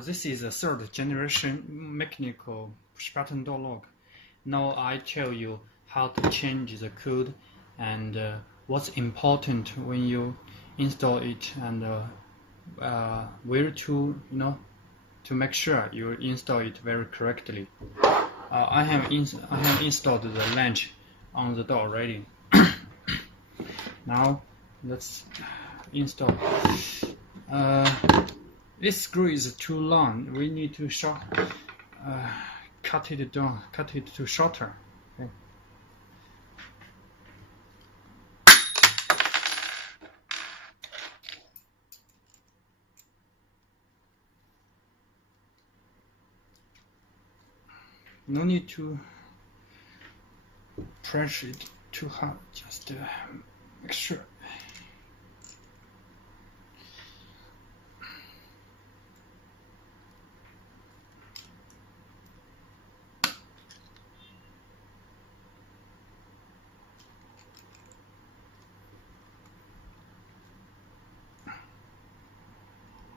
This is a third generation mechanical push button door lock. Now I tell you how to change the code and what's important when you install it, and where to to make sure you install it very correctly. I have installed the latch on the door already. Now let's install. This screw is too long. We need to cut it down, cut it to shorter. Okay. No need to press it too hard. Just make sure.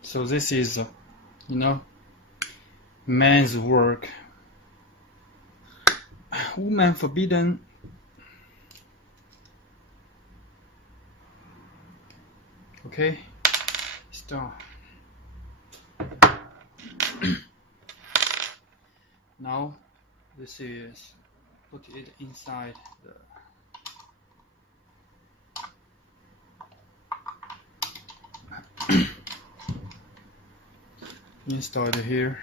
So this is, man's work. Woman forbidden. Okay, stop. Now this is put it inside the install it here.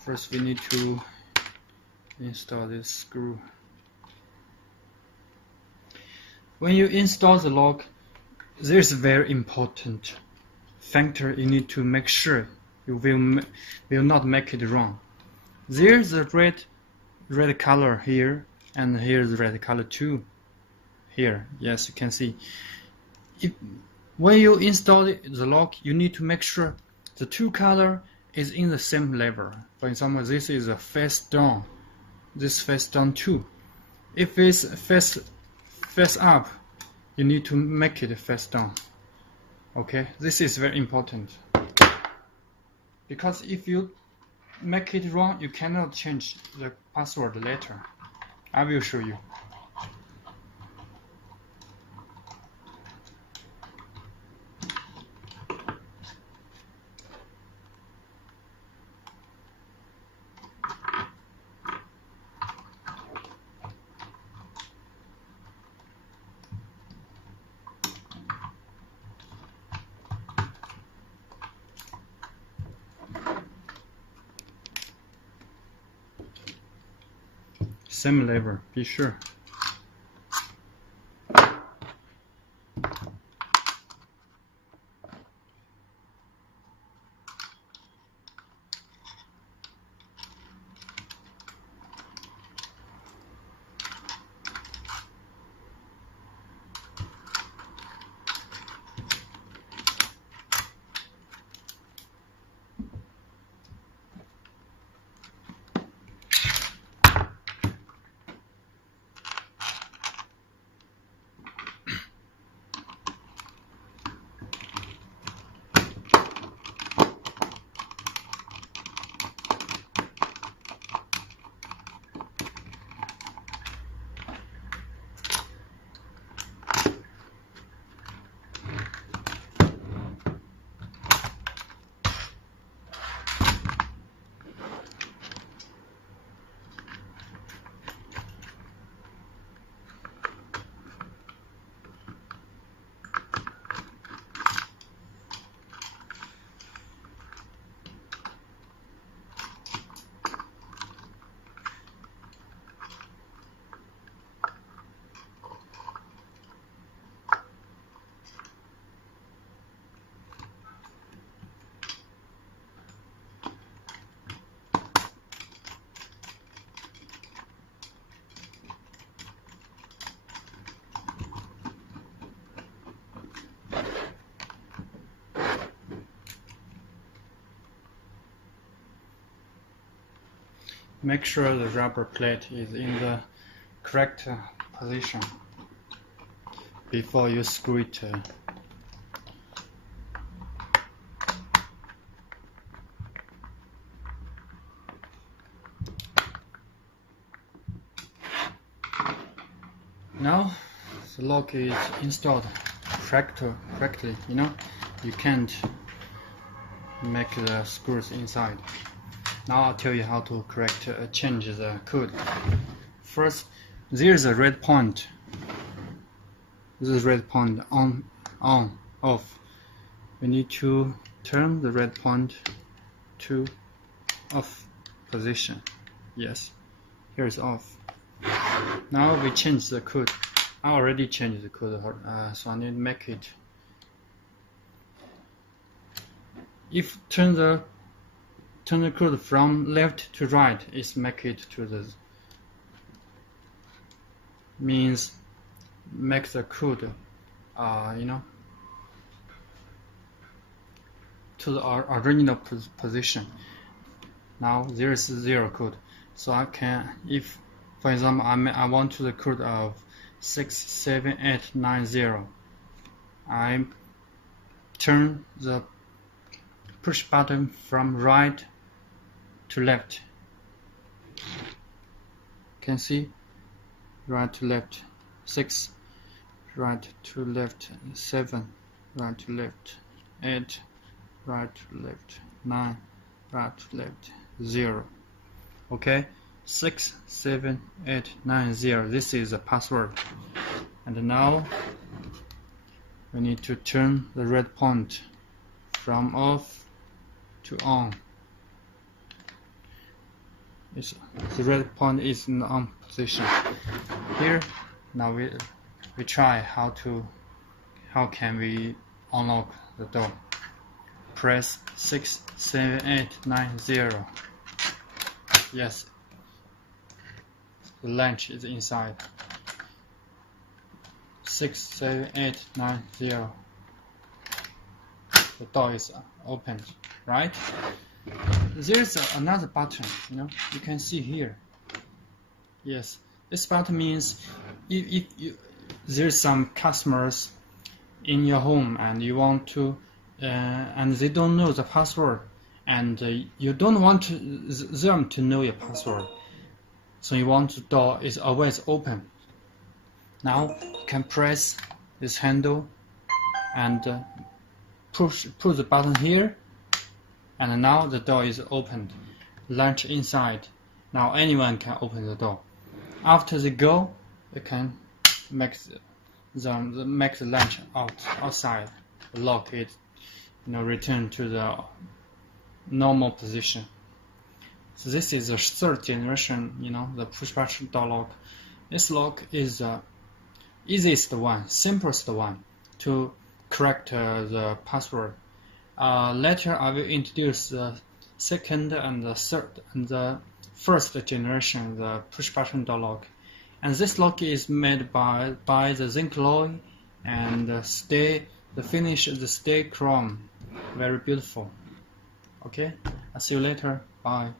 First we need to install this screw. When you install the lock, there's a very important factor you need to make sure you will not make it wrong. There's a red color here, and here's red color too. Here, yes, you can see. When you install the lock, you need to make sure the two color is in the same level. For example, this is a face down. This face down too. If it's face up, you need to make it face down. Okay, this is very important. Because if you make it wrong, you cannot change the password later. I will show you. Same level, be sure. Make sure the rubber plate is in the correct position before you screw it. Now the lock is installed correctly. You can't make the screws inside. Now I'll tell you how to change the code. First, there's a red point. This is red point on, off. We need to turn the red point to off position. Yes, here is off. Now we change the code. I already changed the code, so I need to make it. If turn the code from left to right, is make it to the means make the code, to the original position. Now there is 0 code, so I can, if for example I want to the code of 67890, I turn the push button from right to left. Can see right to left 6, right to left 7, right to left 8, right to left 9, right to left 0. Okay, 67890. This is the password. And now we need to turn the red point from off to on. The red point is in the on position. Here, now we try how can we unlock the door. Press 67890. Yes, the latch is inside. 67890. The door is opened, right? There's another button, you can see here. Yes, this button means if there's some customers in your home and you want to and they don't know the password, and you don't want them to know your password, so you want the door is always open. Now you can press this handle and push the button here, and now the door is opened. Latch inside. Now anyone can open the door. After they go, you can make the latch outside. Lock it, return to the normal position. So this is the 3rd generation, the push button door lock. This lock is the easiest one, simplest one to correct the password. Later I will introduce the 2nd and the 3rd and the 1st generation, the push button door lock. And this lock is made by the zinc alloy and the finish is the stay chrome. Very beautiful. Okay, I'll see you later. Bye.